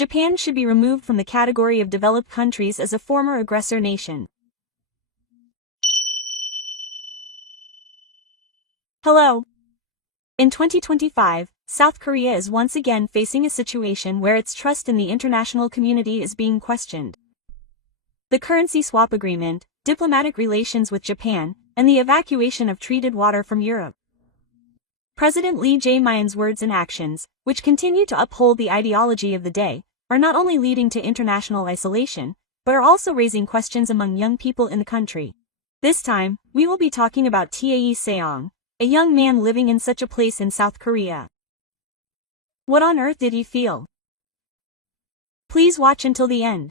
Japan should be removed from the category of developed countries as a former aggressor nation. Hello. In 2025, South Korea is once again facing a situation where its trust in the international community is being questioned. The currency swap agreement, diplomatic relations with Japan, and the evacuation of treated water from Europe. President Lee Jae-myung's words and actions, which continue to uphold the ideology of the day, are not only leading to international isolation, but are also raising questions among young people in the country. This time, we will be talking about Tae Seong, a young man living in such a place in South Korea. What on earth did he feel? Please watch until the end.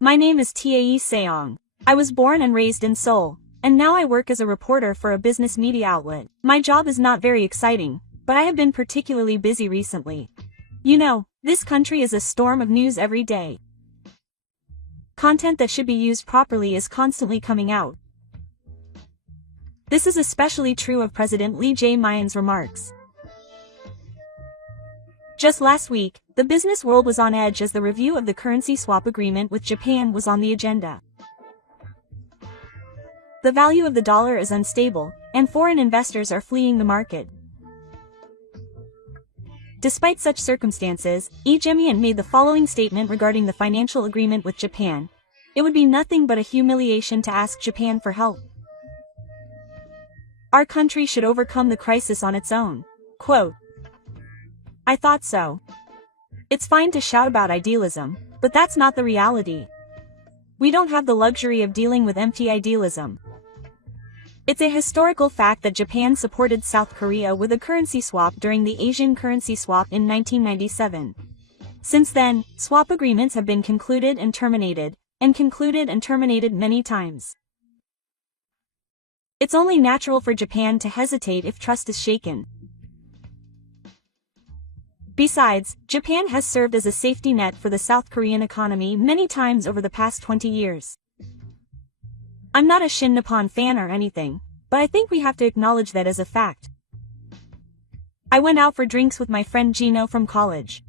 My name is Tae Seong. I was born and raised in Seoul, and now I work as a reporter for a business media outlet. My job is not very exciting, but I have been particularly busy recently. You know, this country is a storm of news every day. Content that should be used properly is constantly coming out. This is especially true of President Lee Jae-myung's remarks. Just last week, the business world was on edge as the review of the currency swap agreement with Japan was on the agenda. The value of the dollar is unstable, and foreign investors are fleeing the market. Despite such circumstances, Lee Jae-myung made the following statement regarding the financial agreement with Japan. It would be nothing but a humiliation to ask Japan for help. Our country should overcome the crisis on its own. Quote, I thought so. It's fine to shout about idealism, but that's not the reality. We don't have the luxury of dealing with empty idealism. It's a historical fact that Japan supported South Korea with a currency swap during the Asian currency swap in 1997. Since then, swap agreements have been concluded and terminated many times. It's only natural for Japan to hesitate if trust is shaken. Besides, Japan has served as a safety net for the South Korean economy many times over the past 20 years. I'm not a Shin Nippon fan or anything, but I think we have to acknowledge that as a fact. I went out for drinks with my friend Gino from college.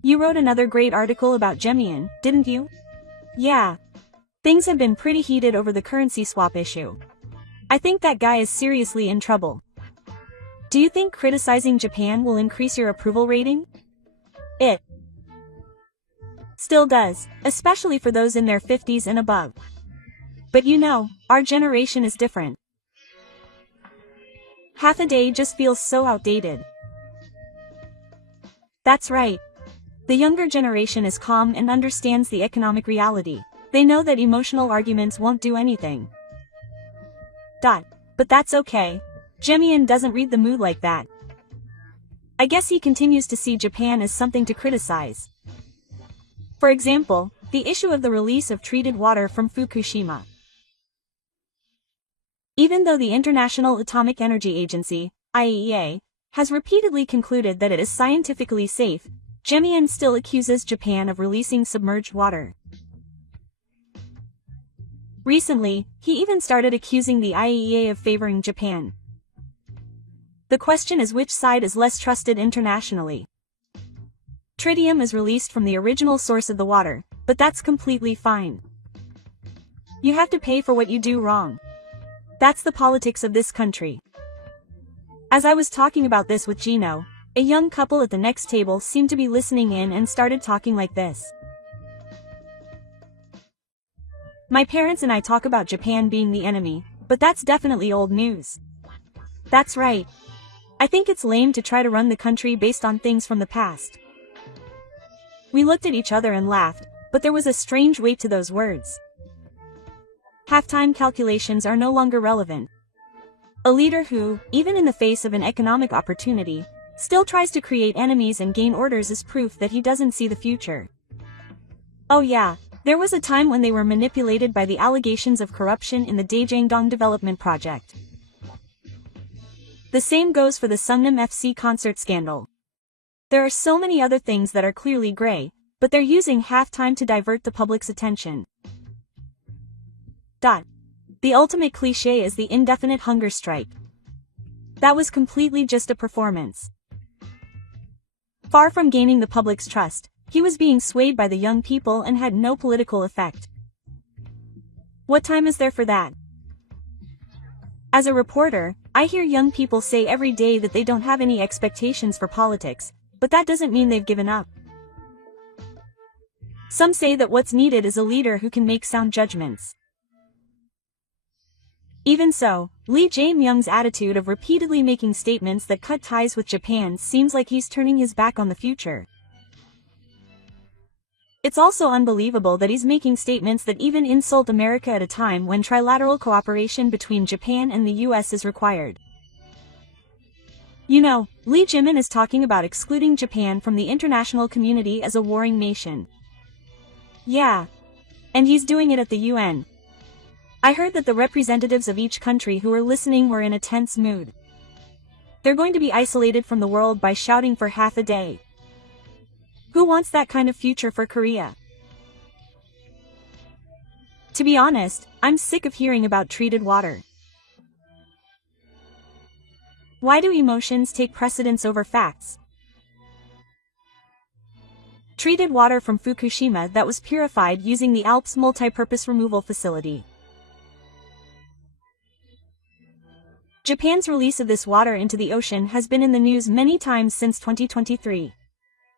You wrote another great article about Jae-myung, didn't you? Yeah. Things have been pretty heated over the currency swap issue. I think that guy is seriously in trouble. Do you think criticizing Japan will increase your approval rating? It still does, especially for those in their 50s and above. But you know, our generation is different. Half a day just feels so outdated. That's right. The younger generation is calm and understands the economic reality. They know that emotional arguments won't do anything. But that's okay. Jae-myung doesn't read the mood like that. I guess he continues to see Japan as something to criticize. For example, the issue of the release of treated water from Fukushima. Even though the International Atomic Energy Agency, IAEA, has repeatedly concluded that it is scientifically safe, Jae-myung still accuses Japan of releasing submerged water. Recently, he even started accusing the IAEA of favoring Japan. The question is which side is less trusted internationally. Tritium is released from the original source of the water, but that's completely fine. You have to pay for what you do wrong. That's the politics of this country. As I was talking about this with Gino, a young couple at the next table seemed to be listening in and started talking like this. My parents and I talk about Japan being the enemy, but that's definitely old news. That's right. I think it's lame to try to run the country based on things from the past. We looked at each other and laughed, but there was a strange weight to those words. Halftime calculations are no longer relevant. A leader who, even in the face of an economic opportunity, still tries to create enemies and gain orders is proof that he doesn't see the future. Oh yeah, there was a time when they were manipulated by the allegations of corruption in the Daejeongdong development project. The same goes for the Sungnam FC concert scandal. There are so many other things that are clearly gray, but they're using halftime to divert the public's attention. The ultimate cliché is the indefinite hunger strike. That was completely just a performance. Far from gaining the public's trust, he was being swayed by the young people and had no political effect. What time is there for that? As a reporter, I hear young people say every day that they don't have any expectations for politics, but that doesn't mean they've given up. Some say that what's needed is a leader who can make sound judgments. Even so, Lee Jae-myung's attitude of repeatedly making statements that cut ties with Japan seems like he's turning his back on the future. It's also unbelievable that he's making statements that even insult America at a time when trilateral cooperation between Japan and the US is required. You know, Lee Jae-myung is talking about excluding Japan from the international community as a warring nation. Yeah. And he's doing it at the UN. I heard that the representatives of each country who were listening were in a tense mood. They're going to be isolated from the world by shouting for half a day. Who wants that kind of future for Korea? To be honest, I'm sick of hearing about treated water. Why do emotions take precedence over facts? Treated water from Fukushima that was purified using the Alps multi-purpose removal facility. Japan's release of this water into the ocean has been in the news many times since 2023.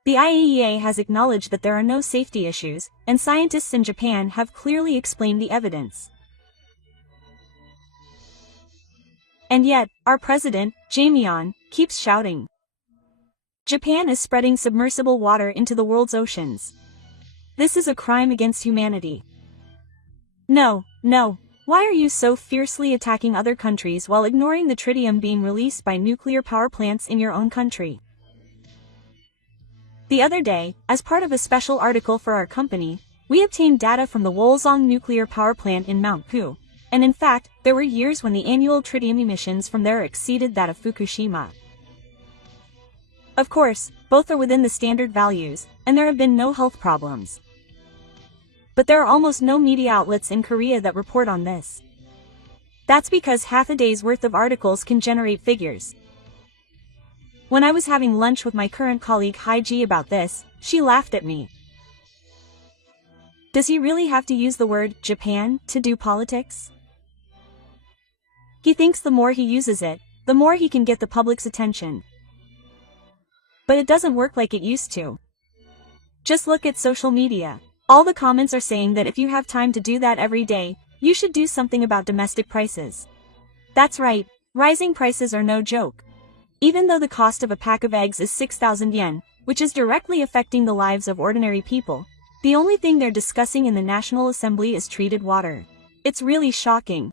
The IAEA has acknowledged that there are no safety issues, and scientists in Japan have clearly explained the evidence. And yet, our president, Jae-myung, keeps shouting. Japan is spreading submersible water into the world's oceans. This is a crime against humanity. No. Why are you so fiercely attacking other countries while ignoring the tritium being released by nuclear power plants in your own country? The other day, as part of a special article for our company, we obtained data from the Wolsong nuclear power plant in Mount Pu, and in fact, there were years when the annual tritium emissions from there exceeded that of Fukushima. Of course, both are within the standard values, and there have been no health problems. But there are almost no media outlets in Korea that report on this. That's because half a day's worth of articles can generate figures. When I was having lunch with my current colleague Haiji about this, she laughed at me. Does he really have to use the word Japan to do politics? He thinks the more he uses it, the more he can get the public's attention. But it doesn't work like it used to. Just look at social media. All the comments are saying that if you have time to do that every day, you should do something about domestic prices. That's right, rising prices are no joke. Even though the cost of a pack of eggs is 6,000 yen, which is directly affecting the lives of ordinary people, the only thing they're discussing in the National Assembly is treated water. It's really shocking.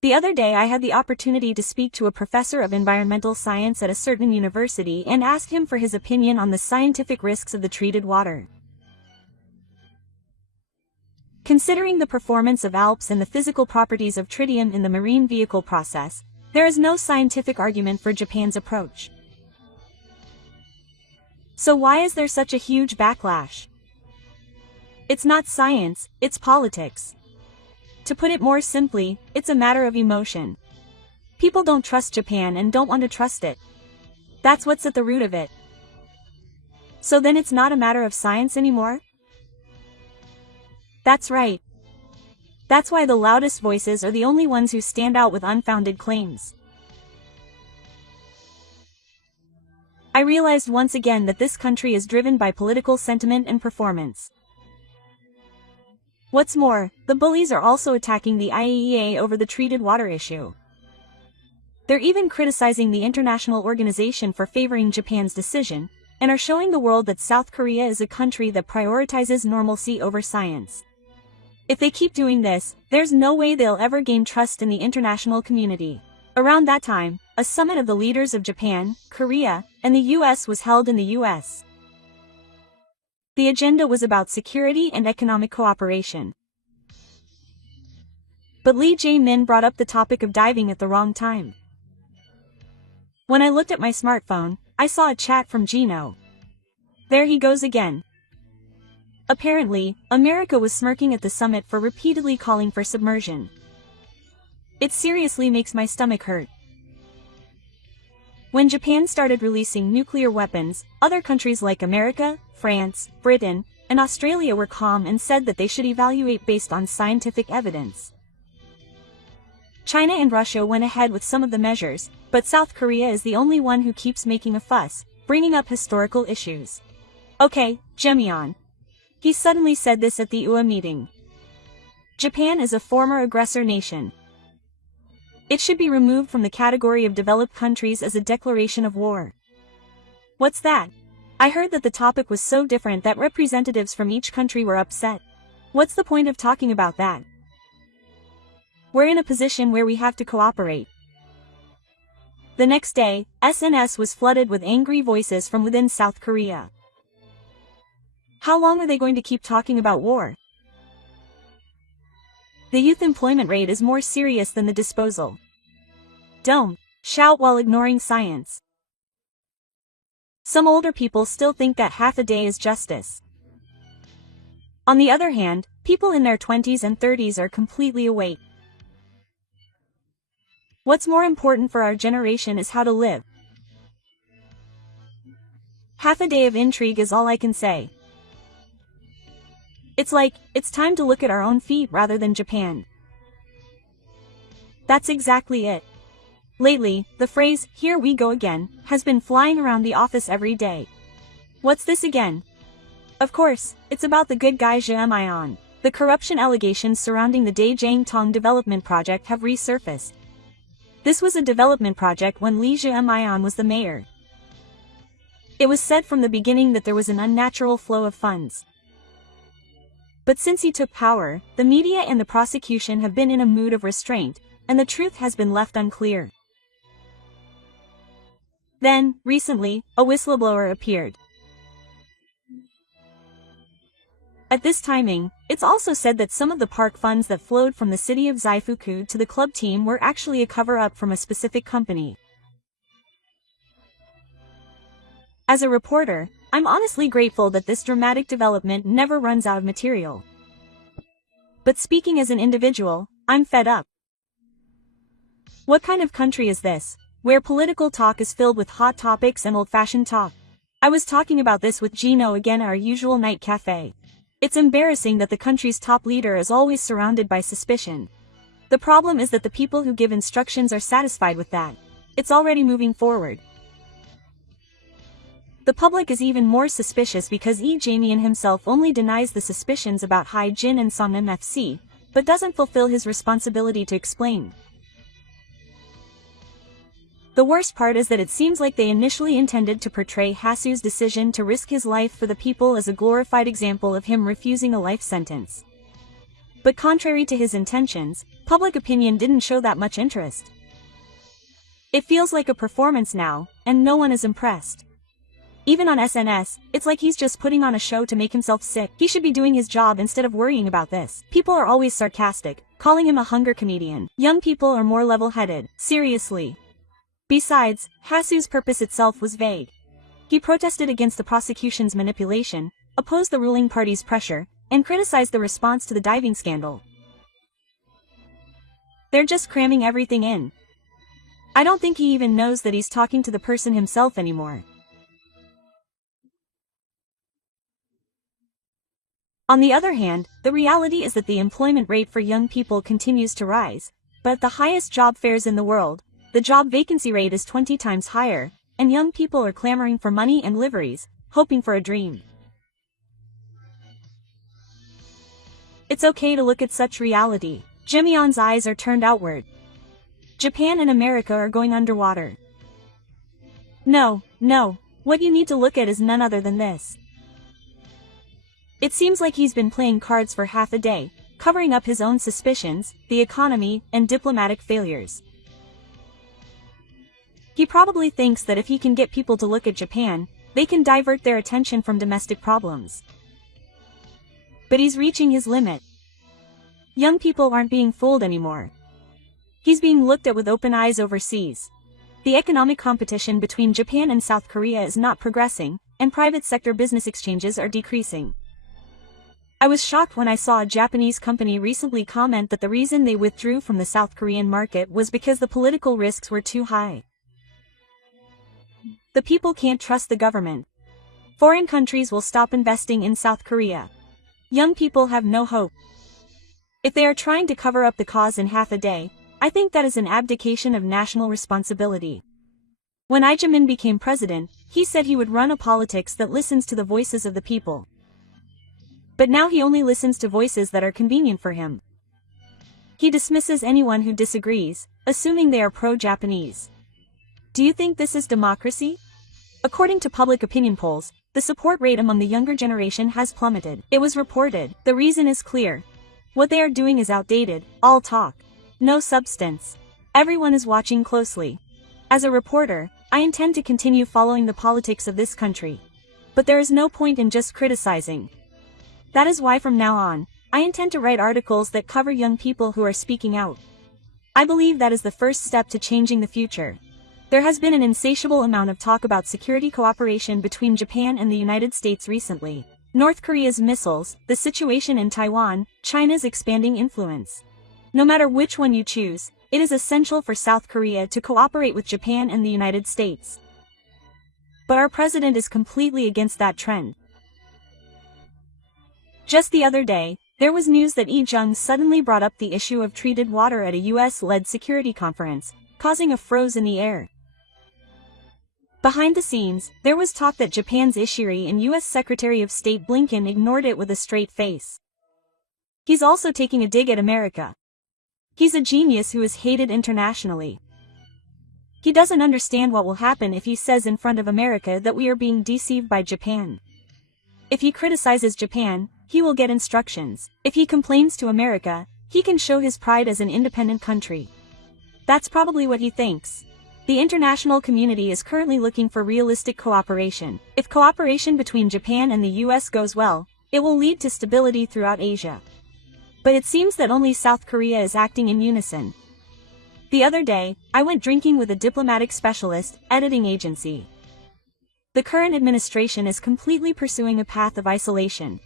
The other day I had the opportunity to speak to a professor of environmental science at a certain university and asked him for his opinion on the scientific risks of the treated water. Considering the performance of ALPS and the physical properties of tritium in the marine vehicle process, there is no scientific argument for Japan's approach. So why is there such a huge backlash? It's not science, it's politics. To put it more simply, it's a matter of emotion. People don't trust Japan and don't want to trust it. That's what's at the root of it. So then it's not a matter of science anymore? That's right. That's why the loudest voices are the only ones who stand out with unfounded claims. I realized once again that this country is driven by political sentiment and performance. What's more, the bullies are also attacking the IAEA over the treated water issue. They're even criticizing the international organization for favoring Japan's decision, and are showing the world that South Korea is a country that prioritizes normalcy over science. If they keep doing this, there's no way they'll ever gain trust in the international community. Around that time, a summit of the leaders of Japan, Korea, and the US was held in the US. The agenda was about security and economic cooperation. But Lee Jae-myung brought up the topic of diving at the wrong time. When I looked at my smartphone, I saw a chat from Gino. There he goes again. Apparently, America was smirking at the summit for repeatedly calling for submersion. It seriously makes my stomach hurt. When Japan started releasing nuclear weapons, other countries like America, France, Britain, and Australia were calm and said that they should evaluate based on scientific evidence. China and Russia went ahead with some of the measures, but South Korea is the only one who keeps making a fuss, bringing up historical issues. Okay, Jemyon. He suddenly said this at the UA meeting. Japan is a former aggressor nation. It should be removed from the category of developed countries as a declaration of war. What's that? I heard that the topic was so different that representatives from each country were upset. What's the point of talking about that? We're in a position where we have to cooperate. The next day, SNS was flooded with angry voices from within South Korea. How long are they going to keep talking about war? The youth employment rate is more serious than the disposal. Don't shout while ignoring science. Some older people still think that half a day is justice. On the other hand, people in their 20s and 30s are completely awake. What's more important for our generation is how to live. Half a day of intrigue is all I can say. It's like, it's time to look at our own feet rather than Japan. That's exactly it. Lately, the phrase, "here we go again," has been flying around the office every day. What's this again? Of course, it's about the good guy Jemyon. The corruption allegations surrounding the Daejeong development project have resurfaced. This was a development project when Lee Jemyon was the mayor. It was said from the beginning that there was an unnatural flow of funds. But since he took power, the media and the prosecution have been in a mood of restraint, and the truth has been left unclear. Then, recently, a whistleblower appeared. At this timing, it's also said that some of the park funds that flowed from the city of Zaifuku to the club team were actually a cover-up from a specific company. As a reporter, I'm honestly grateful that this dramatic development never runs out of material. But speaking as an individual, I'm fed up. What kind of country is this, where political talk is filled with hot topics and old-fashioned talk? I was talking about this with Gino again at our usual night cafe. It's embarrassing that the country's top leader is always surrounded by suspicion. The problem is that the people who give instructions are satisfied with that. It's already moving forward. The public is even more suspicious because Jemyon himself only denies the suspicions about Hai-jin and Songnam FC, but doesn't fulfill his responsibility to explain. The worst part is that it seems like they initially intended to portray Hasu's decision to risk his life for the people as a glorified example of him refusing a life sentence. But contrary to his intentions, public opinion didn't show that much interest. It feels like a performance now, and no one is impressed. Even on SNS, it's like he's just putting on a show to make himself sick. He should be doing his job instead of worrying about this. People are always sarcastic, calling him a hunger comedian. Young people are more level-headed. Seriously. Besides, Hasu's purpose itself was vague. He protested against the prosecution's manipulation, opposed the ruling party's pressure, and criticized the response to the diving scandal. They're just cramming everything in. I don't think he even knows that he's talking to the person himself anymore. On the other hand, the reality is that the employment rate for young people continues to rise, but at the highest job fairs in the world, the job vacancy rate is 20 times higher, and young people are clamoring for money and liveries, hoping for a dream. It's okay to look at such reality. Jemyon's eyes are turned outward. Japan and America are going underwater. No, what you need to look at is none other than this. It seems like he's been playing cards for half a day, covering up his own suspicions, the economy, and diplomatic failures. He probably thinks that if he can get people to look at Japan, they can divert their attention from domestic problems. But he's reaching his limit. Young people aren't being fooled anymore. He's being looked at with open eyes overseas. The economic competition between Japan and South Korea is not progressing, and private sector business exchanges are decreasing. I was shocked when I saw a Japanese company recently comment that the reason they withdrew from the South Korean market was because the political risks were too high. The people can't trust the government. Foreign countries will stop investing in South Korea. Young people have no hope. If they are trying to cover up the cause in half a day, I think that is an abdication of national responsibility. When Lee Jae-min became president, he said he would run a politics that listens to the voices of the people. But now he only listens to voices that are convenient for him. He dismisses anyone who disagrees, assuming they are pro-Japanese. Do you think this is democracy? According to public opinion polls, the support rate among the younger generation has plummeted. It was reported. The reason is clear. What they are doing is outdated, all talk. No substance. Everyone is watching closely. As a reporter, I intend to continue following the politics of this country. But there is no point in just criticizing. That is why from now on, I intend to write articles that cover young people who are speaking out. I believe that is the first step to changing the future. There has been an insatiable amount of talk about security cooperation between Japan and the United States recently. North Korea's missiles, the situation in Taiwan, China's expanding influence. No matter which one you choose, it is essential for South Korea to cooperate with Japan and the United States. But our president is completely against that trend. Just the other day, there was news that Lee Jung suddenly brought up the issue of treated water at a US-led security conference, causing a froze in the air. Behind the scenes, there was talk that Japan's Ishiri and US Secretary of State Blinken ignored it with a straight face. He's also taking a dig at America. He's a genius who is hated internationally. He doesn't understand what will happen if he says in front of America that we are being deceived by Japan. If he criticizes Japan, he will get instructions. If he complains to America, he can show his pride as an independent country. That's probably what he thinks. The international community is currently looking for realistic cooperation. If cooperation between Japan and the US goes well, it will lead to stability throughout Asia. But it seems that only South Korea is acting in unison. The other day, I went drinking with a diplomatic specialist, editing agency. The current administration is completely pursuing a path of isolation.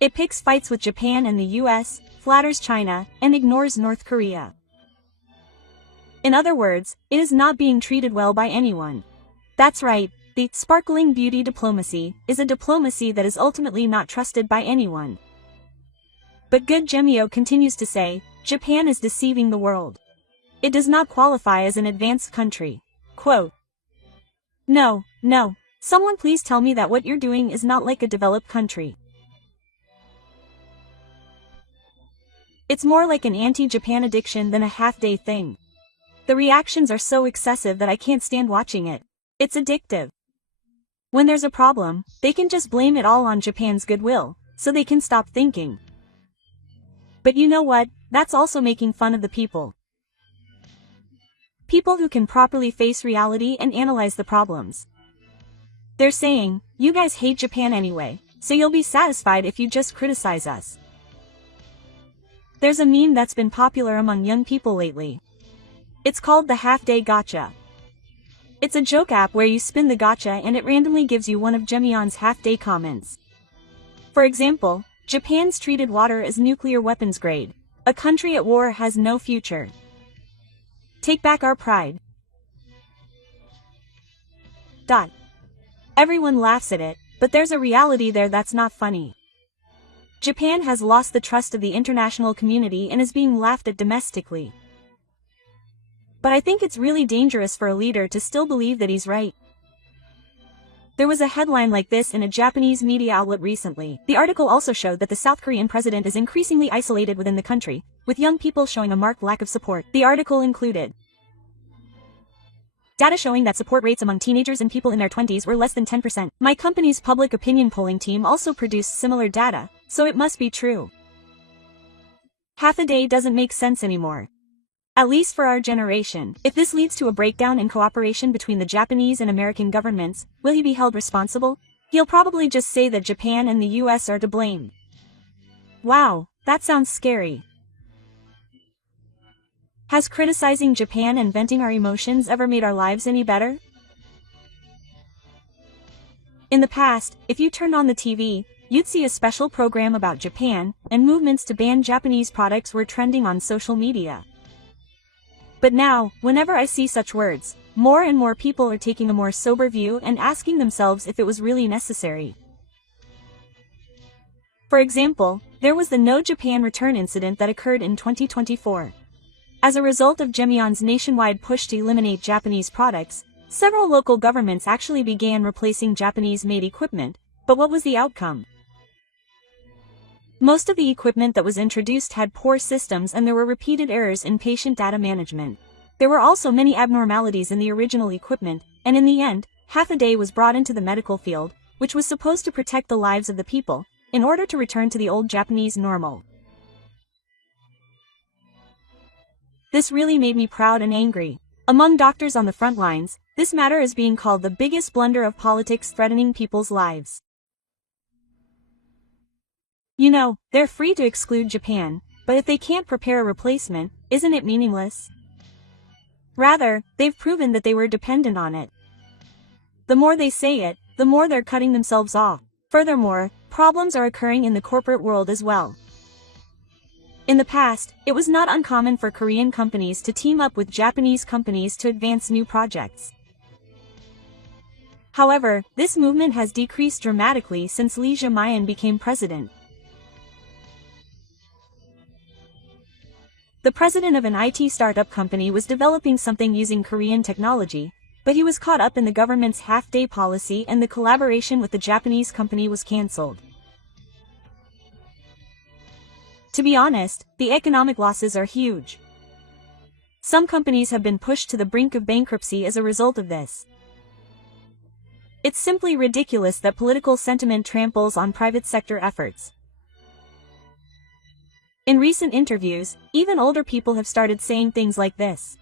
It picks fights with Japan and the US, flatters China, and ignores North Korea. In other words, it is not being treated well by anyone. That's right, the sparkling beauty diplomacy is a diplomacy that is ultimately not trusted by anyone. But Good Jemio continues to say, Japan is deceiving the world. It does not qualify as an advanced country. Quote, No, someone please tell me that what you're doing is not like a developed country. It's more like an anti-Japan addiction than a half-day thing. The reactions are so excessive that I can't stand watching it. It's addictive. When there's a problem, they can just blame it all on Japan's goodwill, so they can stop thinking. But you know what? That's also making fun of the people. People who can properly face reality and analyze the problems. They're saying, you guys hate Japan anyway, so you'll be satisfied if you just criticize us. There's a meme that's been popular among young people lately. It's called the half-day gotcha. It's a joke app where you spin the gotcha and it randomly gives you one of Jemion's half-day comments. For example, Japan's treated water is nuclear weapons grade. A country at war has no future. Take back our pride. Everyone laughs at it, but there's a reality there that's not funny. Japan has lost the trust of the international community and is being laughed at domestically. But I think it's really dangerous for a leader to still believe that he's right. There was a headline like this in a Japanese media outlet recently. The article also showed that the South Korean president is increasingly isolated within the country, with young people showing a marked lack of support. The article included data showing that support rates among teenagers and people in their 20s were less than 10%. My company's public opinion polling team also produced similar data, so it must be true. Half a day doesn't make sense anymore. At least for our generation. If this leads to a breakdown in cooperation between the Japanese and American governments, will he be held responsible? He'll probably just say that Japan and the US are to blame. Wow, that sounds scary. Has criticizing Japan and venting our emotions ever made our lives any better? In the past, if you turned on the TV, you'd see a special program about Japan, and movements to ban Japanese products were trending on social media. But now, whenever I see such words, more and more people are taking a more sober view and asking themselves if it was really necessary. For example, there was the No Japan return incident that occurred in 2024. As a result of Jemyeon's nationwide push to eliminate Japanese products, several local governments actually began replacing Japanese-made equipment, but what was the outcome? Most of the equipment that was introduced had poor systems and there were repeated errors in patient data management. There were also many abnormalities in the original equipment, and in the end, half a day was brought into the medical field, which was supposed to protect the lives of the people, in order to return to the old Japanese normal. This really made me proud and angry. Among doctors on the front lines, this matter is being called the biggest blunder of politics threatening people's lives. You know, they're free to exclude Japan, but if they can't prepare a replacement, isn't it meaningless? Rather, they've proven that they were dependent on it. The more they say it, the more they're cutting themselves off. Furthermore, problems are occurring in the corporate world as well. In the past, it was not uncommon for Korean companies to team up with Japanese companies to advance new projects. However, this movement has decreased dramatically since Lee Jae-myung became president. The president of an IT startup company was developing something using Korean technology, but he was caught up in the government's half-day policy and the collaboration with the Japanese company was cancelled. To be honest, the economic losses are huge. Some companies have been pushed to the brink of bankruptcy as a result of this. It's simply ridiculous that political sentiment tramples on private sector efforts. In recent interviews, even older people have started saying things like this.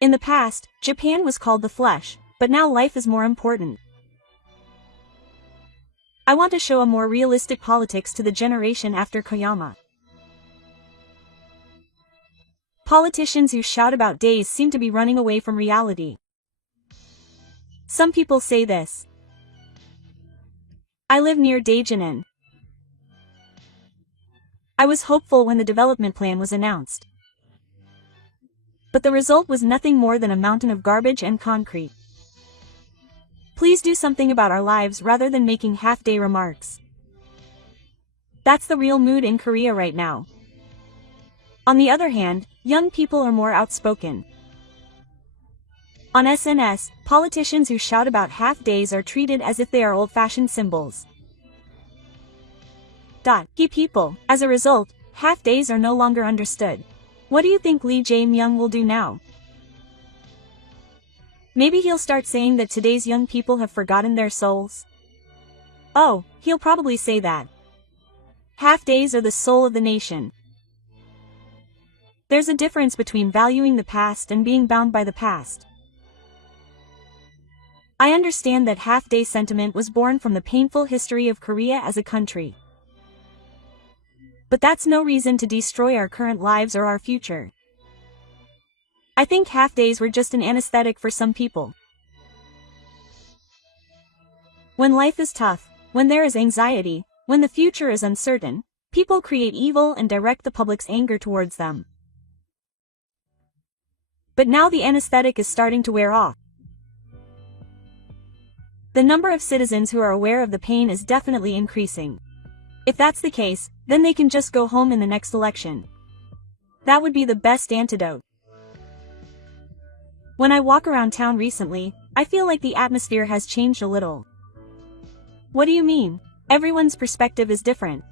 In the past, Japan was called the flesh, but now life is more important. I want to show a more realistic politics to the generation after Koyama. Politicians who shout about days seem to be running away from reality. Some people say this. I live near Daejeon. I was hopeful when the development plan was announced. But the result was nothing more than a mountain of garbage and concrete. Please do something about our lives rather than making half-day remarks. That's the real mood in Korea right now. On the other hand, young people are more outspoken. On SNS, politicians who shout about half-days are treated as if they are old-fashioned symbols. Key people, as a result, half-days are no longer understood. What do you think Lee Jae-myung will do now? Maybe he'll start saying that today's young people have forgotten their souls? Oh, he'll probably say that. Half-days are the soul of the nation. There's a difference between valuing the past and being bound by the past. I understand that half-day sentiment was born from the painful history of Korea as a country. But that's no reason to destroy our current lives or our future. I think half-days were just an anesthetic for some people. When life is tough, when there is anxiety, when the future is uncertain, people create evil and direct the public's anger towards them. But now the anesthetic is starting to wear off. The number of citizens who are aware of the pain is definitely increasing. If that's the case, then they can just go home in the next election. That would be the best antidote. When I walk around town recently, I feel like the atmosphere has changed a little. What do you mean? Everyone's perspective is different.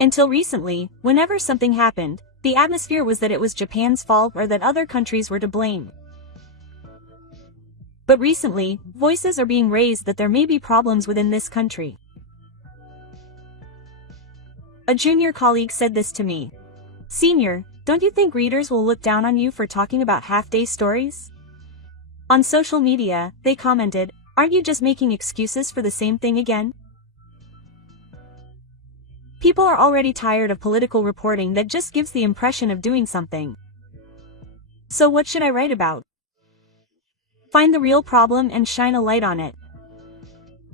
Until recently, whenever something happened, the atmosphere was that it was Japan's fault or that other countries were to blame. But recently, voices are being raised that there may be problems within this country. A junior colleague said this to me. Senior, don't you think readers will look down on you for talking about half-day stories? On social media, they commented, aren't you just making excuses for the same thing again? People are already tired of political reporting that just gives the impression of doing something. So what should I write about? Find the real problem and shine a light on it.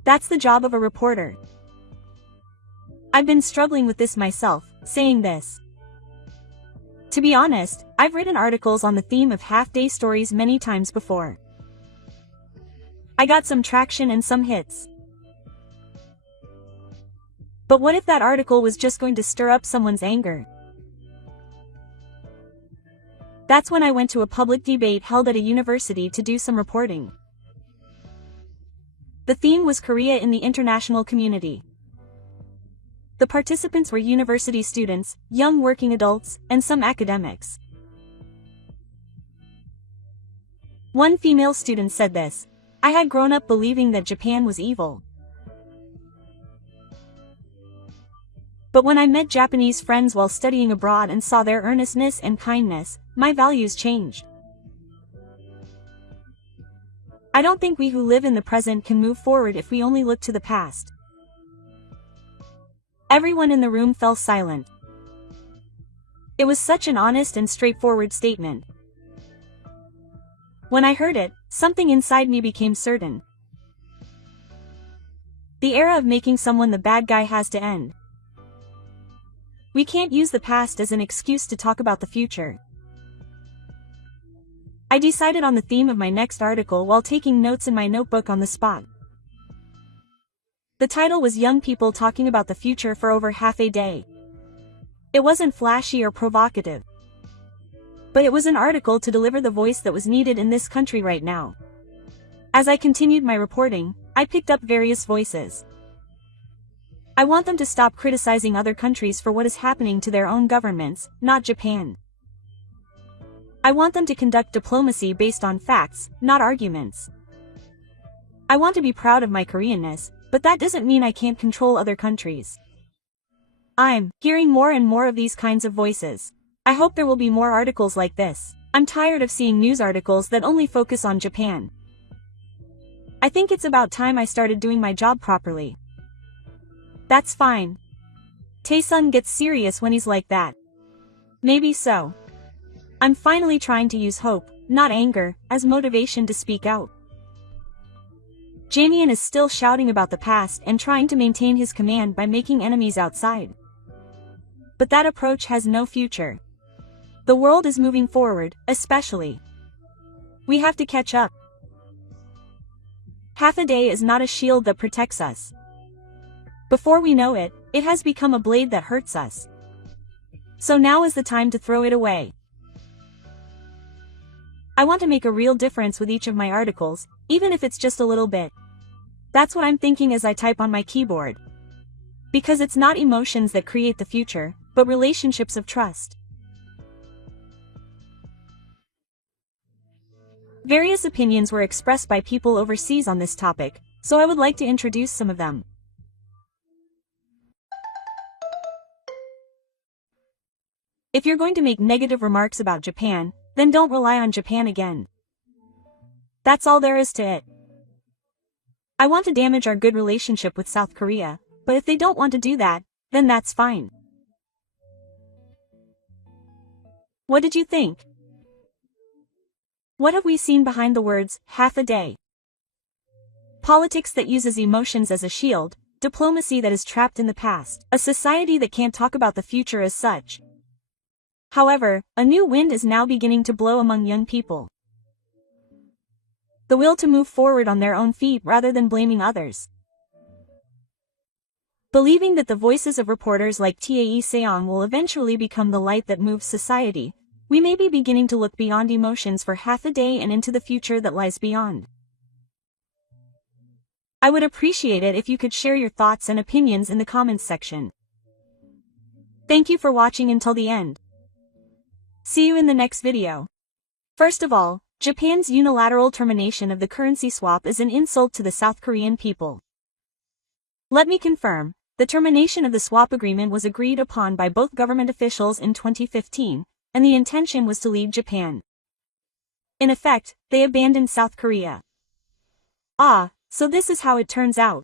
That's the job of a reporter. I've been struggling with this myself, saying this. To be honest, I've written articles on the theme of half-day stories many times before. I got some traction and some hits. But what if that article was just going to stir up someone's anger? That's when I went to a public debate held at a university to do some reporting. The theme was Korea in the international community. The participants were university students, young working adults, and some academics. One female student said this: "I had grown up believing that Japan was evil. But when I met Japanese friends while studying abroad and saw their earnestness and kindness, my values changed. I don't think we who live in the present can move forward if we only look to the past." Everyone in the room fell silent. It was such an honest and straightforward statement. When I heard it, something inside me became certain. The era of making someone the bad guy has to end. We can't use the past as an excuse to talk about the future. I decided on the theme of my next article while taking notes in my notebook on the spot. The title was "Young People Talking About the Future for Over Half a Day." It wasn't flashy or provocative, but it was an article to deliver the voice that was needed in this country right now. As I continued my reporting, I picked up various voices. I want them to stop criticizing other countries for what is happening to their own governments, not Japan. I want them to conduct diplomacy based on facts, not arguments. I want to be proud of my Koreanness, but that doesn't mean I can't control other countries. I'm hearing more and more of these kinds of voices. I hope there will be more articles like this. I'm tired of seeing news articles that only focus on Japan. I think it's about time I started doing my job properly. That's fine. Tae-sun gets serious when he's like that. Maybe so. I'm finally trying to use hope, not anger, as motivation to speak out. Jamian is still shouting about the past and trying to maintain his command by making enemies outside. But that approach has no future. The world is moving forward, especially. We have to catch up. Half a day is not a shield that protects us. Before we know it, it has become a blade that hurts us. So now is the time to throw it away. I want to make a real difference with each of my articles, even if it's just a little bit. That's what I'm thinking as I type on my keyboard. Because it's not emotions that create the future, but relationships of trust. Various opinions were expressed by people overseas on this topic, so I would like to introduce some of them. If you're going to make negative remarks about Japan, then don't rely on Japan again. That's all there is to it. I want to damage our good relationship with South Korea, but if they don't want to do that, then that's fine. What did you think? What have we seen behind the words, half a day? Politics that uses emotions as a shield, diplomacy that is trapped in the past, a society that can't talk about the future as such. However, a new wind is now beginning to blow among young people. The will to move forward on their own feet rather than blaming others. Believing that the voices of reporters like Tae Seong will eventually become the light that moves society, we may be beginning to look beyond emotions for half a day and into the future that lies beyond. I would appreciate it if you could share your thoughts and opinions in the comments section. Thank you for watching until the end. See you in the next video. First of all, Japan's unilateral termination of the currency swap is an insult to the South Korean people. Let me confirm, the termination of the swap agreement was agreed upon by both government officials in 2015, and the intention was to leave Japan. In effect, they abandoned South Korea. Ah, so this is how it turns out.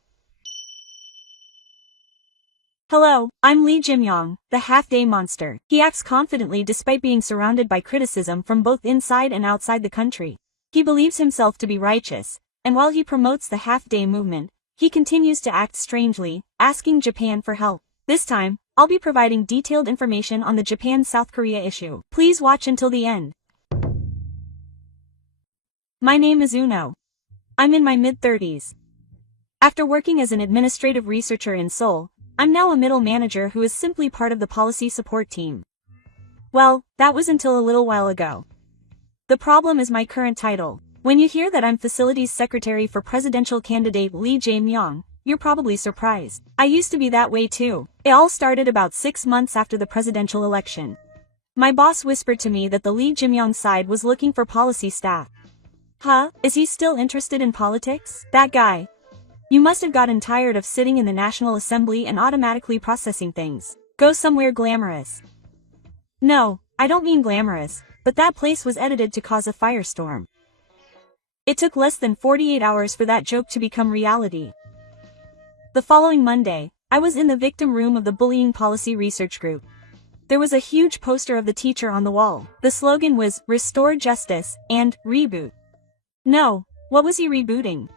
Hello, I'm Lee Jim-yong, the half-day monster. He acts confidently despite being surrounded by criticism from both inside and outside the country. He believes himself to be righteous, and while he promotes the half-day movement, he continues to act strangely, asking Japan for help. This time, I'll be providing detailed information on the Japan-South Korea issue. Please watch until the end. My name is Uno. I'm in my mid-30s. After working as an administrative researcher in Seoul, I'm now a middle manager who is simply part of the policy support team. Well, that was until a little while ago. The problem is my current title. When you hear that I'm Facilities Secretary for presidential candidate Lee Jae-myung, you're probably surprised. I used to be that way too. It all started about 6 months after the presidential election. My boss whispered to me that the Lee Jae-myung side was looking for policy staff. Huh? Is he still interested in politics? That guy. You must have gotten tired of sitting in the National Assembly and automatically processing things. Go somewhere glamorous. No, I don't mean glamorous, but that place was edited to cause a firestorm. It took less than 48 hours for that joke to become reality. The following Monday, I was in the victim room of the Bullying Policy Research Group. There was a huge poster of the teacher on the wall. The slogan was, "Restore Justice," and, "Reboot." No, what was he rebooting?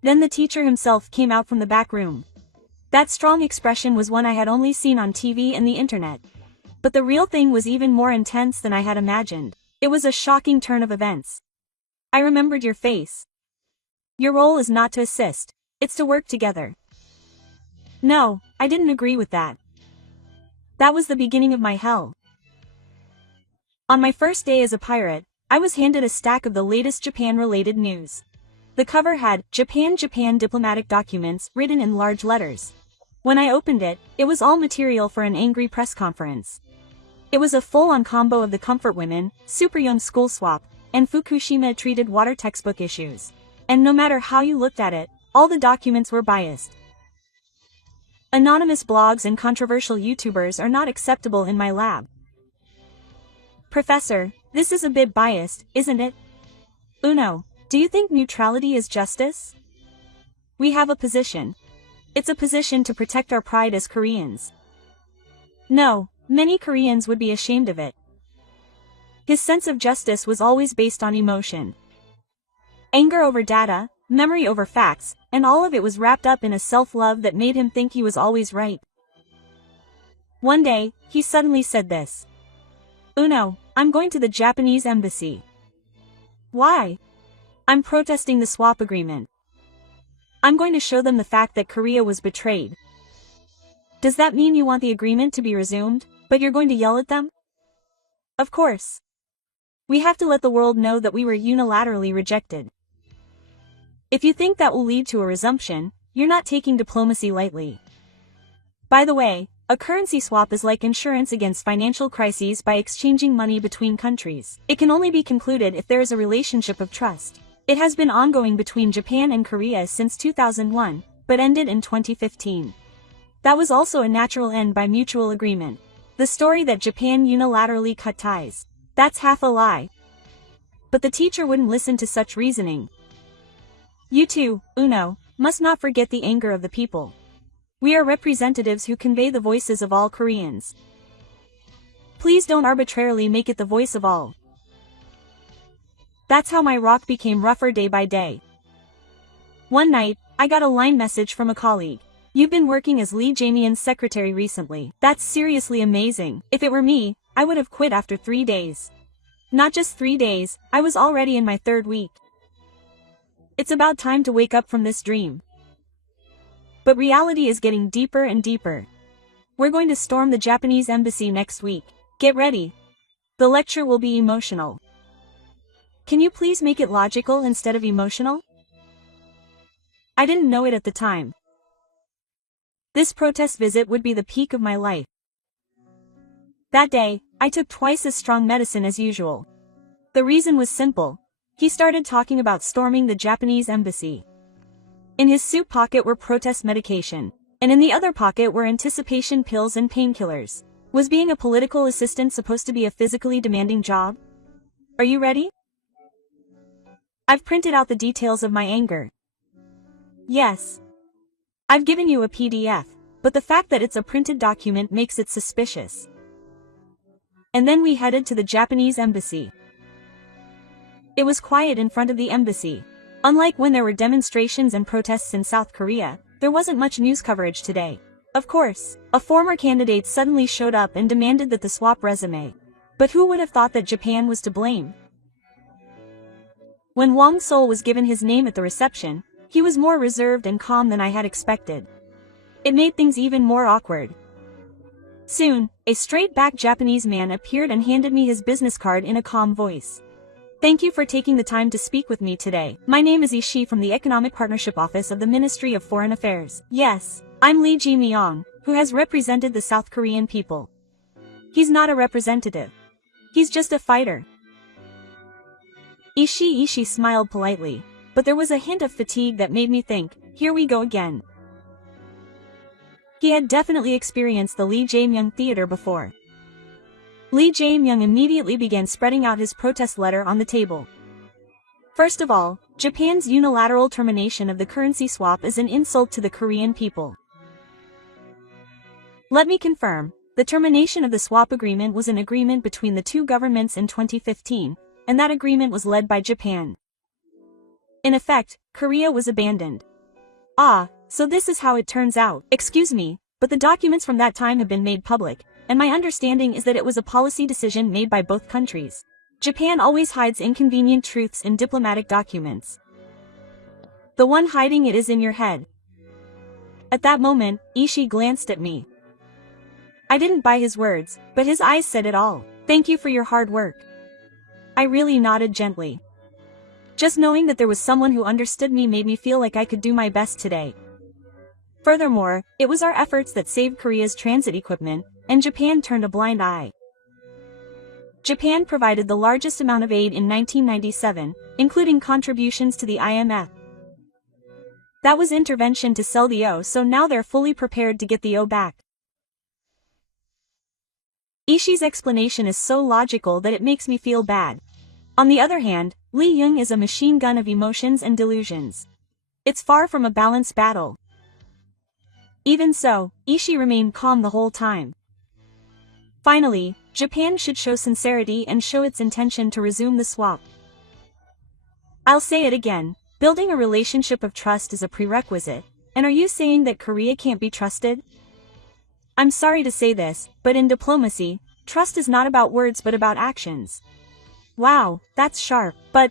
Then the teacher himself came out from the back room. That strong expression was one I had only seen on TV and the internet. But the real thing was even more intense than I had imagined. It was a shocking turn of events. I remembered your face. Your role is not to assist, it's to work together. No, I didn't agree with that. That was the beginning of my hell. On my first day as a pirate, I was handed a stack of the latest Japan-related news. The cover had, "Japan diplomatic documents," written in large letters. When I opened it, it was all material for an angry press conference. It was a full-on combo of the comfort women, super young school swap, and Fukushima-treated water textbook issues. And no matter how you looked at it, all the documents were biased. Anonymous blogs and controversial YouTubers are not acceptable in my lab. Professor, this is a bit biased, isn't it? Uno, do you think neutrality is justice? We have a position. It's a position to protect our pride as Koreans. No, many Koreans would be ashamed of it. His sense of justice was always based on emotion. Anger over data, memory over facts, and all of it was wrapped up in a self-love that made him think he was always right. One day, he suddenly said this. Uno, I'm going to the Japanese embassy. Why? I'm protesting the swap agreement. I'm going to show them the fact that Korea was betrayed. Does that mean you want the agreement to be resumed, but you're going to yell at them? Of course. We have to let the world know that we were unilaterally rejected. If you think that will lead to a resumption, you're not taking diplomacy lightly. By the way, a currency swap is like insurance against financial crises by exchanging money between countries. It can only be concluded if there is a relationship of trust. It has been ongoing between Japan and Korea since 2001, but ended in 2015. That was also a natural end by mutual agreement. The story that Japan unilaterally cut ties. That's half a lie. But the teacher wouldn't listen to such reasoning. You too, Uno, must not forget the anger of the people. We are representatives who convey the voices of all Koreans. Please don't arbitrarily make it the voice of all. That's how my rock became rougher day by day. One night, I got a line message from a colleague. You've been working as Lee Jae-myung's secretary recently. That's seriously amazing. If it were me, I would have quit after 3 days. Not just 3 days, I was already in my 3rd week. It's about time to wake up from this dream. But reality is getting deeper and deeper. We're going to storm the Japanese embassy next week. Get ready. The lecture will be emotional. Can you please make it logical instead of emotional? I didn't know it at the time. This protest visit would be the peak of my life. That day, I took twice as strong medicine as usual. The reason was simple. He started talking about storming the Japanese embassy. In his suit pocket were protest medication, and in the other pocket were anticipation pills and painkillers. Was being a political assistant supposed to be a physically demanding job? Are you ready? I've printed out the details of my anger. Yes. I've given you a PDF, but the fact that it's a printed document makes it suspicious. And then we headed to the Japanese embassy. It was quiet in front of the embassy. Unlike when there were demonstrations and protests in South Korea, there wasn't much news coverage today. Of course, a former candidate suddenly showed up and demanded that the swap resume. But who would have thought that Japan was to blame? When Wang Sol was given his name at the reception, he was more reserved and calm than I had expected. It made things even more awkward. Soon, a straight-backed Japanese man appeared and handed me his business card in a calm voice. Thank you for taking the time to speak with me today. My name is Ishii from the Economic Partnership Office of the Ministry of Foreign Affairs. Yes, I'm Lee Ji-myung, who has represented the South Korean people. He's not a representative. He's just a fighter. Ishii smiled politely, but there was a hint of fatigue that made me think, here we go again. He had definitely experienced the Lee Jae-myung theater before. Lee Jae-myung immediately began spreading out his protest letter on the table. First of all, Japan's unilateral termination of the currency swap is an insult to the Korean people. Let me confirm, the termination of the swap agreement was an agreement between the two governments in 2015, and that agreement was led by Japan. In effect, Korea was abandoned. Ah, so this is how it turns out. Excuse me, but the documents from that time have been made public, and my understanding is that it was a policy decision made by both countries. Japan always hides inconvenient truths in diplomatic documents. The one hiding it is in your head. At that moment, Ishii glanced at me. I didn't buy his words, but his eyes said it all. Thank you for your hard work. I really nodded gently. Just knowing that there was someone who understood me made me feel like I could do my best today. Furthermore, it was our efforts that saved Korea's transit equipment, and Japan turned a blind eye. Japan provided the largest amount of aid in 1997, including contributions to the IMF. That was intervention to sell the O, so now they're fully prepared to get the O back. Ishii's explanation is so logical that it makes me feel bad. On the other hand, Lee Young is a machine gun of emotions and delusions. It's far from a balanced battle. Even so, Ishii remained calm the whole time. Finally, Japan should show sincerity and show its intention to resume the swap. I'll say it again, building a relationship of trust is a prerequisite, and are you saying that Korea can't be trusted? I'm sorry to say this, but in diplomacy, trust is not about words but about actions. Wow, that's sharp, but,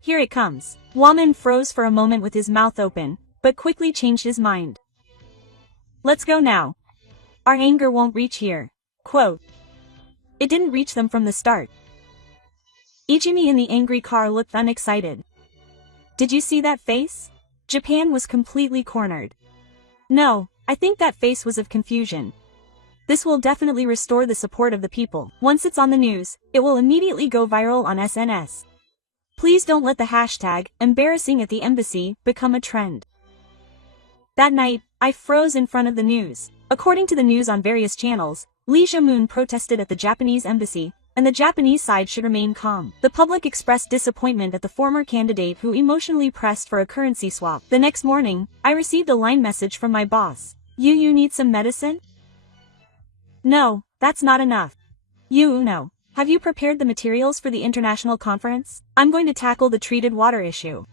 here it comes. Waman froze for a moment with his mouth open, but quickly changed his mind. Let's go now. Our anger won't reach here. Quote. It didn't reach them from the start. Ijimi in the angry car looked unexcited. Did you see that face? Japan was completely cornered. No, I think that face was of confusion. This will definitely restore the support of the people. Once it's on the news, it will immediately go viral on SNS. Please don't let the hashtag, embarrassing at the embassy, become a trend. That night, I froze in front of the news. According to the news on various channels, Lee Jae-myung protested at the Japanese embassy, and the Japanese side should remain calm. The public expressed disappointment at the former candidate who emotionally pressed for a currency swap. The next morning, I received a line message from my boss. You need some medicine? No, that's not enough. No. Have you prepared the materials for the international conference? I'm going to tackle the treated water issue.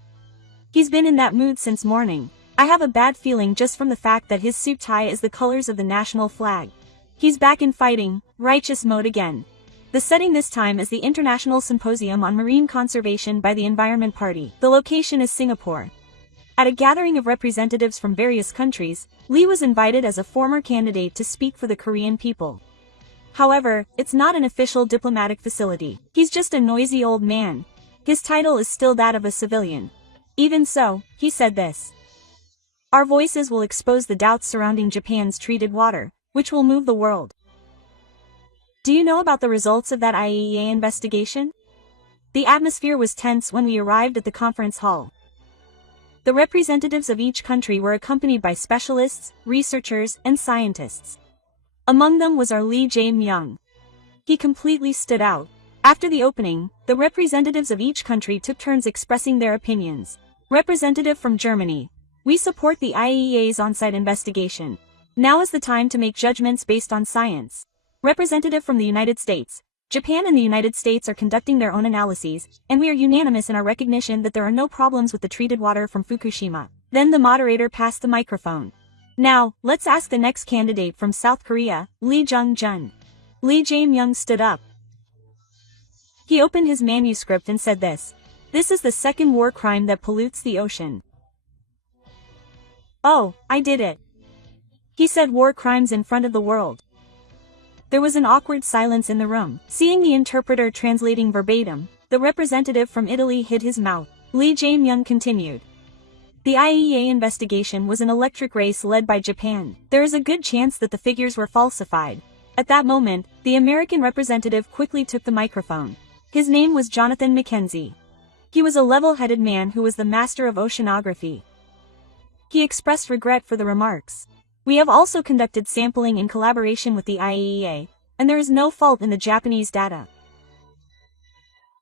He's been in that mood since morning. I have a bad feeling just from the fact that his suit tie is the colors of the national flag. He's back in fighting, righteous mode again. The setting this time is the International Symposium on Marine Conservation by the Environment Party. The location is Singapore. At a gathering of representatives from various countries, Lee was invited as a former candidate to speak for the Korean people. However, it's not an official diplomatic facility. He's just a noisy old man. His title is still that of a civilian. Even so, he said this. Our voices will expose the doubts surrounding Japan's treated water, which will move the world. Do you know about the results of that IAEA investigation? The atmosphere was tense when we arrived at the conference hall. The representatives of each country were accompanied by specialists, researchers, and scientists. Among them was our Lee Jae-myung. He completely stood out. After the opening, the representatives of each country took turns expressing their opinions. Representative from Germany. We support the IAEA's on-site investigation. Now is the time to make judgments based on science. Representative from the United States. Japan and the United States are conducting their own analyses, and we are unanimous in our recognition that there are no problems with the treated water from Fukushima. Then the moderator passed the microphone. Now, let's ask the next candidate from South Korea, Lee Jung-jun. Lee Jae-myung stood up. He opened his manuscript and said this. This is the second war crime that pollutes the ocean. Oh, I did it. He said war crimes in front of the world. There was an awkward silence in the room. Seeing the interpreter translating verbatim, the representative from Italy hid his mouth. Lee Jae-myung continued. The IAEA investigation was an electric race led by Japan. There is a good chance that the figures were falsified. At that moment, the American representative quickly took the microphone. His name was Jonathan Mackenzie. He was a level-headed man who was the master of oceanography. He expressed regret for the remarks. We have also conducted sampling in collaboration with the IAEA, and there is no fault in the Japanese data.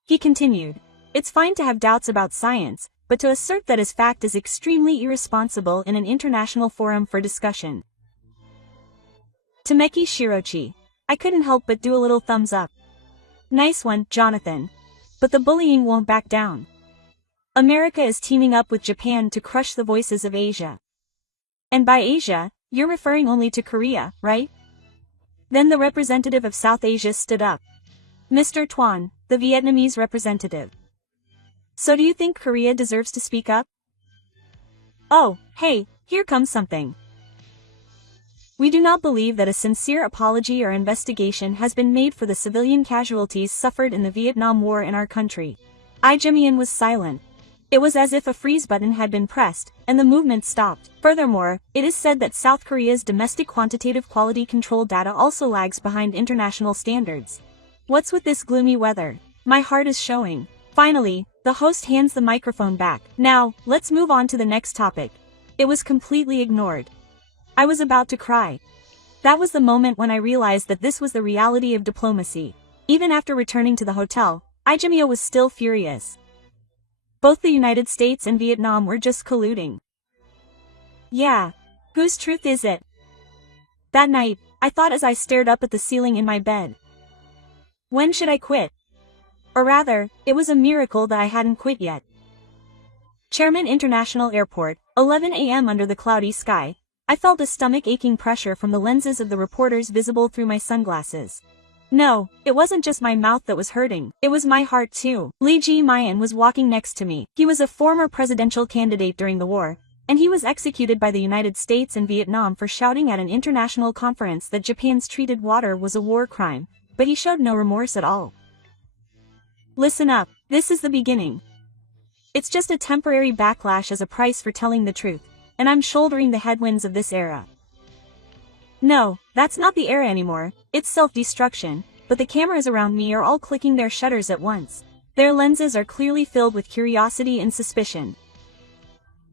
He continued. It's fine to have doubts about science, but to assert that as fact is extremely irresponsible in an international forum for discussion. Tameki Shirochi. I couldn't help but do a little thumbs up. Nice one, Jonathan. But the bullying won't back down. America is teaming up with Japan to crush the voices of Asia. And by Asia, you're referring only to Korea, right? Then the representative of South Asia stood up. Mr. Tuan, the Vietnamese representative. So do you think Korea deserves to speak up? Oh, hey, here comes something. We do not believe that a sincere apology or investigation has been made for the civilian casualties suffered in the Vietnam War in our country. Lee Jae-myung was silent. It was as if a freeze button had been pressed, and the movement stopped. Furthermore, it is said that South Korea's domestic quantitative quality control data also lags behind international standards. What's with this gloomy weather? My heart is showing. Finally, the host hands the microphone back. Now, let's move on to the next topic. It was completely ignored. I was about to cry. That was the moment when I realized that this was the reality of diplomacy. Even after returning to the hotel, Lee Jae-myung was still furious. Both the United States and Vietnam were just colluding. Yeah. Whose truth is it? That night, I thought as I stared up at the ceiling in my bed. When should I quit? Or rather, it was a miracle that I hadn't quit yet. Chairman International Airport, 11 a.m. under the cloudy sky. I felt a stomach-aching pressure from the lenses of the reporters visible through my sunglasses. No, it wasn't just my mouth that was hurting, it was my heart too. Lee Jae-myung was walking next to me. He was a former presidential candidate during the war, and he was executed by the United States and Vietnam for shouting at an international conference that Japan's treated water was a war crime, but he showed no remorse at all. Listen up, this is the beginning. It's just a temporary backlash as a price for telling the truth, and I'm shouldering the headwinds of this era. No, that's not the era anymore, it's self-destruction, but the cameras around me are all clicking their shutters at once. Their lenses are clearly filled with curiosity and suspicion.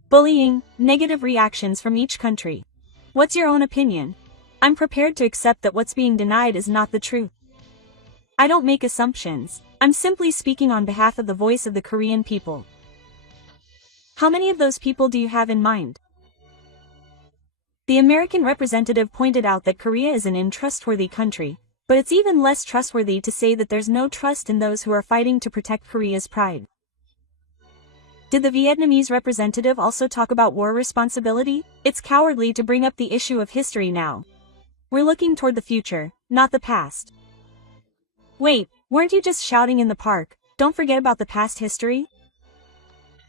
Bullying, negative reactions from each country. What's your own opinion? I'm prepared to accept that what's being denied is not the truth. I don't make assumptions, I'm simply speaking on behalf of the voice of the Korean people. How many of those people do you have in mind? The American representative pointed out that Korea is an untrustworthy country, but it's even less trustworthy to say that there's no trust in those who are fighting to protect Korea's pride. Did the Vietnamese representative also talk about war responsibility? It's cowardly to bring up the issue of history now. We're looking toward the future, not the past. Wait, weren't you just shouting in the park, don't forget about the past history?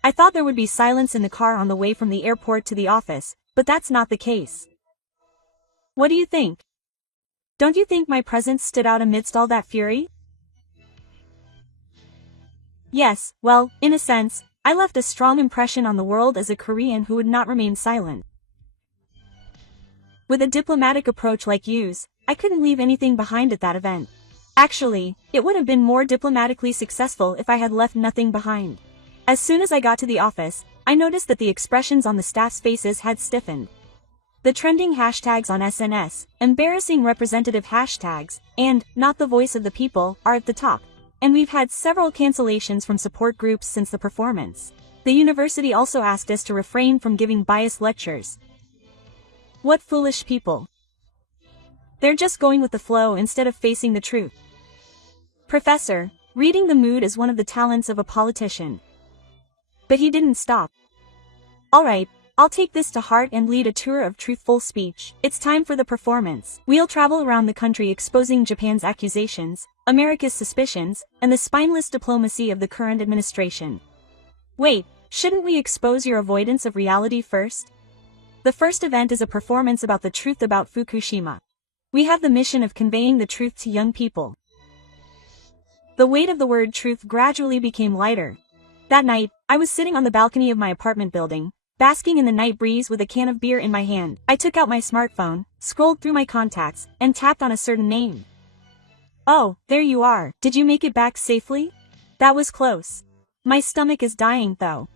I thought there would be silence in the car on the way from the airport to the office, but that's not the case. What do you think? Don't you think my presence stood out amidst all that fury? Yes, well, in a sense, I left a strong impression on the world as a Korean who would not remain silent. With a diplomatic approach like yours, I couldn't leave anything behind at that event. Actually, it would have been more diplomatically successful if I had left nothing behind. As soon as I got to the office, I noticed that the expressions on the staff's faces had stiffened. The trending hashtags on SNS, embarrassing representative hashtags, and not the voice of the people, are at the top, and we've had several cancellations from support groups since the performance. The university also asked us to refrain from giving biased lectures. What foolish people. They're just going with the flow instead of facing the truth. Professor, reading the mood is one of the talents of a politician. But he didn't stop. Alright, I'll take this to heart and lead a tour of truthful speech. It's time for the performance. We'll travel around the country exposing Japan's accusations, America's suspicions, and the spineless diplomacy of the current administration. Wait, shouldn't we expose your avoidance of reality first? The first event is a performance about the truth about Fukushima. We have the mission of conveying the truth to young people. The weight of the word truth gradually became lighter. That night, I was sitting on the balcony of my apartment building, basking in the night breeze with a can of beer in my hand. I took out my smartphone, scrolled through my contacts, and tapped on a certain name. Oh, there you are. Did you make it back safely? That was close. My stomach is dying though.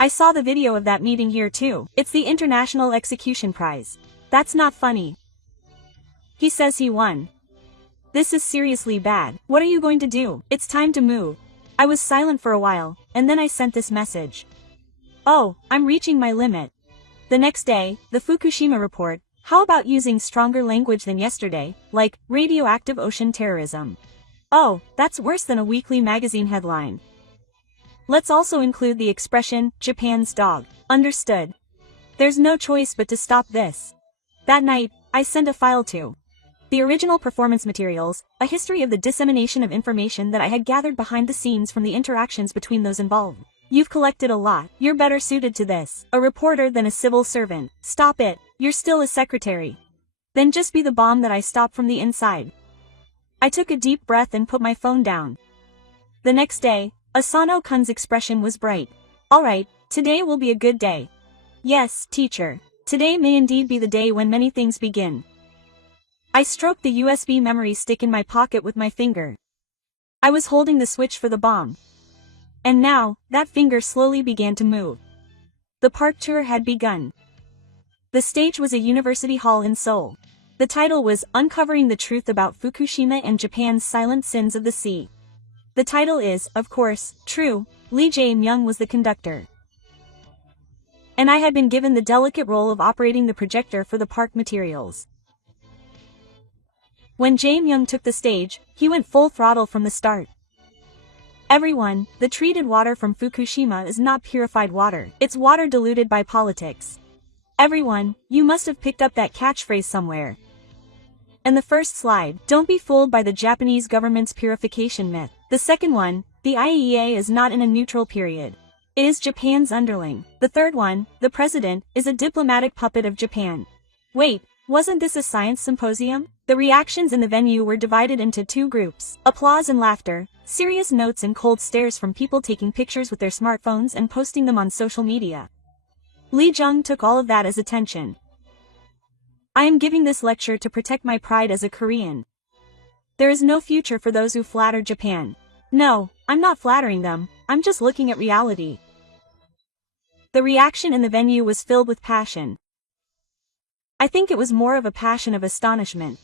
I saw the video of that meeting here too. It's the International Execution Prize. That's not funny. He says he won. This is seriously bad. What are you going to do? It's time to move. I was silent for a while, and then I sent this message. Oh, I'm reaching my limit. The next day, the Fukushima report. How about using stronger language than yesterday, like radioactive ocean terrorism? Oh, that's worse than a weekly magazine headline. Let's also include the expression, Japan's dog. Understood. There's no choice but to stop this. That night, I sent a file to the original performance materials, a history of the dissemination of information that I had gathered behind the scenes from the interactions between those involved. You've collected a lot. You're better suited to this. A reporter than a civil servant. Stop it. You're still a secretary. Then just be the bomb that I stop from the inside. I took a deep breath and put my phone down. The next day, Asano-kun's expression was bright. Alright, today will be a good day. Yes, teacher. Today may indeed be the day when many things begin. I stroked the USB memory stick in my pocket with my finger. I was holding the switch for the bomb. And now, that finger slowly began to move. The park tour had begun. The stage was a university hall in Seoul. The title was Uncovering the Truth About Fukushima and Japan's Silent Sins of the Sea. The title is, of course, true. Lee Jae-myung was the conductor. And I had been given the delicate role of operating the projector for the park materials. When Jae-myung took the stage, he went full throttle from the start. Everyone, the treated water from Fukushima is not purified water. It's water diluted by politics. Everyone, you must have picked up that catchphrase somewhere. And the first slide, don't be fooled by the Japanese government's purification myth. The second one, the IAEA is not in a neutral period. It is Japan's underling. The third one, the president, is a diplomatic puppet of Japan. Wait, wasn't this a science symposium? The reactions in the venue were divided into two groups. Applause and laughter, serious notes and cold stares from people taking pictures with their smartphones and posting them on social media. Lee Jung took all of that as attention. I am giving this lecture to protect my pride as a Korean. There is no future for those who flatter Japan. No, I'm not flattering them, I'm just looking at reality. The reaction in the venue was filled with passion. I think it was more of a passion of astonishment.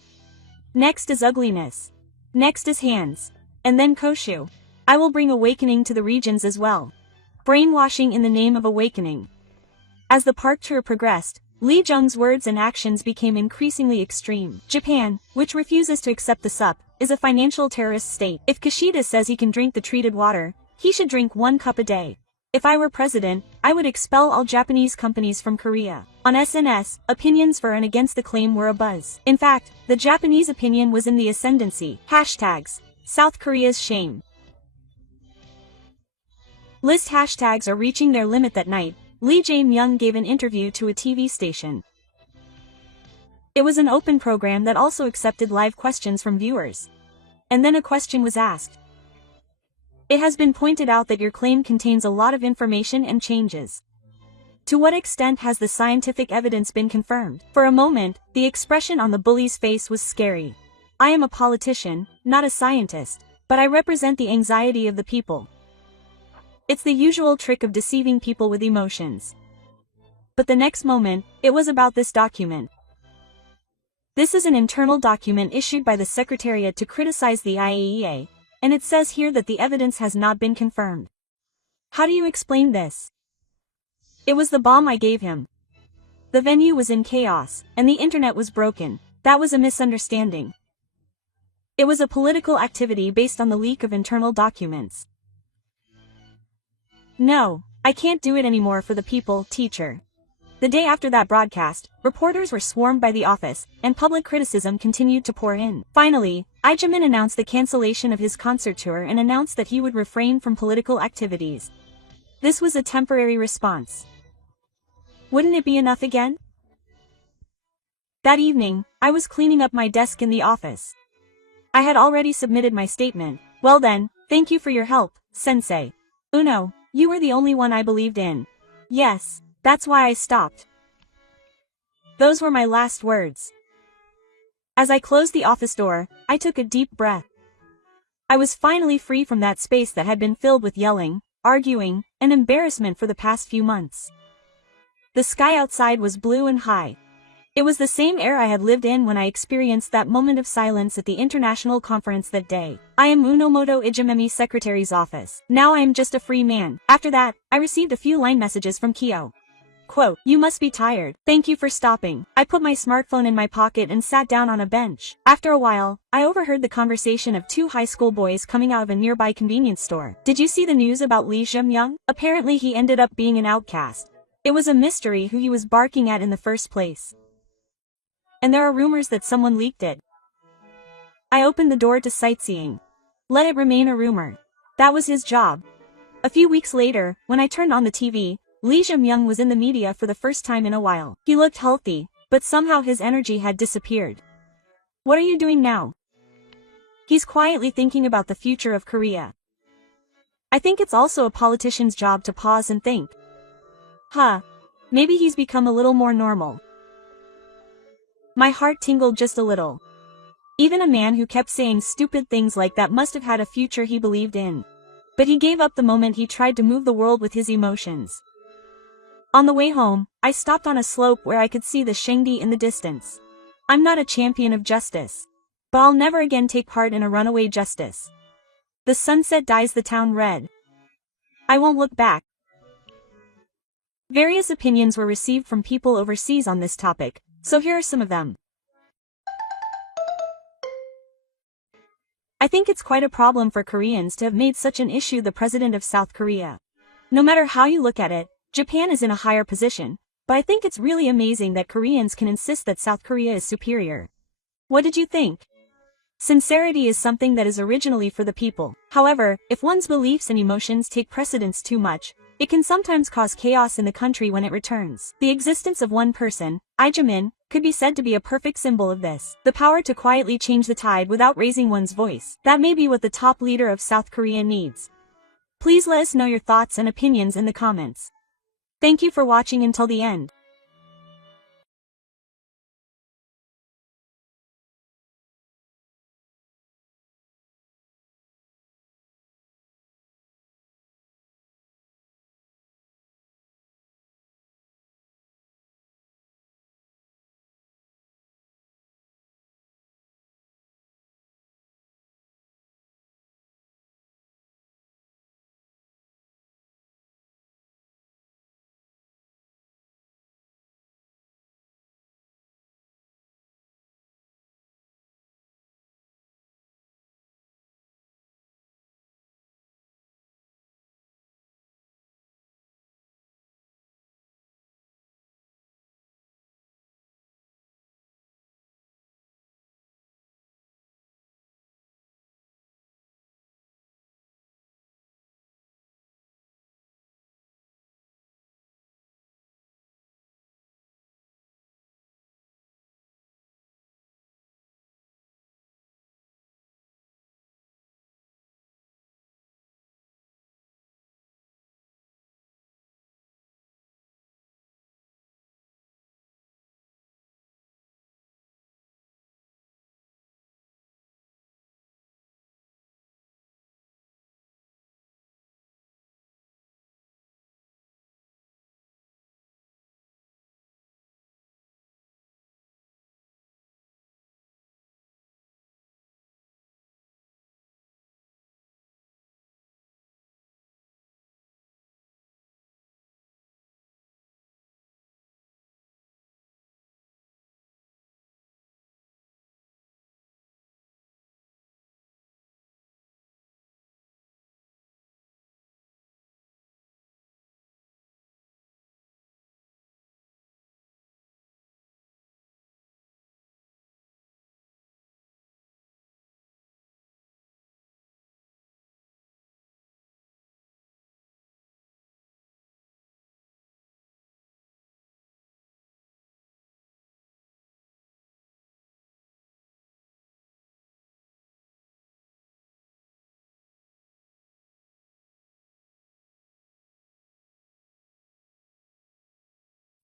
Next is ugliness. Next is hands. And then Koshu. I will bring awakening to the regions as well. Brainwashing in the name of awakening. As the park tour progressed, Lee Jung's words and actions became increasingly extreme. Japan, which refuses to accept the SUP, is a financial terrorist state. If Kishida says he can drink the treated water, he should drink 1 cup a day. If I were president, I would expel all Japanese companies from Korea. On SNS, opinions for and against the claim were abuzz. In fact, the Japanese opinion was in the ascendancy. Hashtags. South Korea's shame. List hashtags are reaching their limit that night. Lee Jae-myung gave an interview to a TV station. It was an open program that also accepted live questions from viewers. And then a question was asked. It has been pointed out that your claim contains a lot of information and changes. To what extent has the scientific evidence been confirmed? For a moment, the expression on the bully's face was scary. I am a politician, not a scientist, but I represent the anxiety of the people. It's the usual trick of deceiving people with emotions. But the next moment, it was about this document. This is an internal document issued by the Secretariat to criticize the IAEA, and it says here that the evidence has not been confirmed. How do you explain this? It was the bomb I gave him. The venue was in chaos, and the internet was broken. That was a misunderstanding. It was a political activity based on the leak of internal documents. No, I can't do it anymore for the people, teacher. The day after that broadcast, reporters were swarmed by the office, and public criticism continued to pour in. Finally, Lee Jae-min announced the cancellation of his concert tour and announced that he would refrain from political activities. This was a temporary response. Wouldn't it be enough again? That evening, I was cleaning up my desk in the office. I had already submitted my statement. Well then, thank you for your help, sensei. Uno, you were the only one I believed in. Yes, that's why I stopped. Those were my last words. As I closed the office door, I took a deep breath. I was finally free from that space that had been filled with yelling, arguing, and embarrassment for the past few months. The sky outside was blue and high. It was the same air I had lived in when I experienced that moment of silence at the international conference that day. I am Unomoto Ijimemi's secretary's office. Now I am just a free man. After that, I received a few line messages from Kyo. Quote, you must be tired. Thank you for stopping. I put my smartphone in my pocket and sat down on a bench. After a while, I overheard the conversation of two high school boys coming out of a nearby convenience store. Did you see the news about Lee Jae-myung? Apparently he ended up being an outcast. It was a mystery who he was barking at in the first place. And there are rumors that someone leaked it. I opened the door to sightseeing. Let it remain a rumor. That was his job. A few weeks later, when I turned on the TV, Lee Jae-myung was in the media for the first time in a while. He looked healthy, but somehow his energy had disappeared. What are you doing now? He's quietly thinking about the future of Korea. I think it's also a politician's job to pause and think. Maybe he's become a little more normal. My heart tingled just a little. Even a man who kept saying stupid things like that must have had a future he believed in. But he gave up the moment he tried to move the world with his emotions. On the way home, I stopped on a slope where I could see the Shangdi in the distance. I'm not a champion of justice. But I'll never again take part in a runaway justice. The sunset dyes the town red. I won't look back. Various opinions were received from people overseas on this topic, so here are some of them. I think it's quite a problem for Koreans to have made such an issue the president of South Korea. No matter how you look at it, Japan is in a higher position, but I think it's really amazing that Koreans can insist that South Korea is superior. What did you think? Sincerity is something that is originally for the people. However, if one's beliefs and emotions take precedence too much, it can sometimes cause chaos in the country when it returns. The existence of one person, Lee Jae-min, could be said to be a perfect symbol of this. The power to quietly change the tide without raising one's voice. That may be what the top leader of South Korea needs. Please let us know your thoughts and opinions in the comments. Thank you for watching until the end.